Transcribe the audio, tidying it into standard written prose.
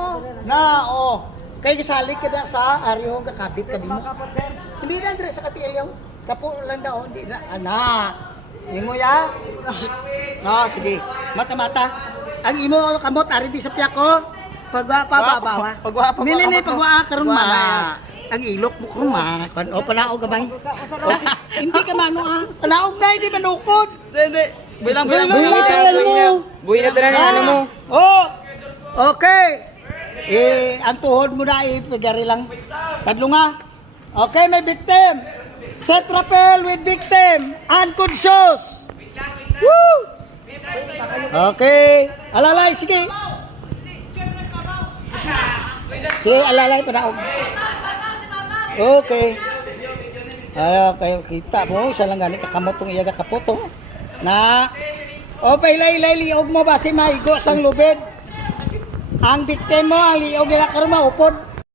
mo. Na, kay gisalik ka na sa aryo kakabit ka din mo. Hindi na Andre sa katiil yung kapo lang daw, hindi na. Imo ya? Sige. Mata-mata. Ang imo kamot ari di sa piyak ko. Pagwa. Nilini pagwa karon ma. Ang ilok mo karon ma. Panaog gamay. Hindi ka mano Panaog na hindi manukod. Hindi. Bilang. Buhay na tanan ano mo. Okay. Ang tuhod mo na ipagari lang. Tadlo nga. Okay, may victim. Set rappel with victim. Unconscious. Woo! Okay. Alalay, sige. Sige, alalay, panaog. Okay. Okay, kita mo. Isa lang ganit kakamot itong iyaga kapoto. Na. Pailay, liog mo ba si maigo sang lubid? Ang victim mo, ang liog nila karma, upod.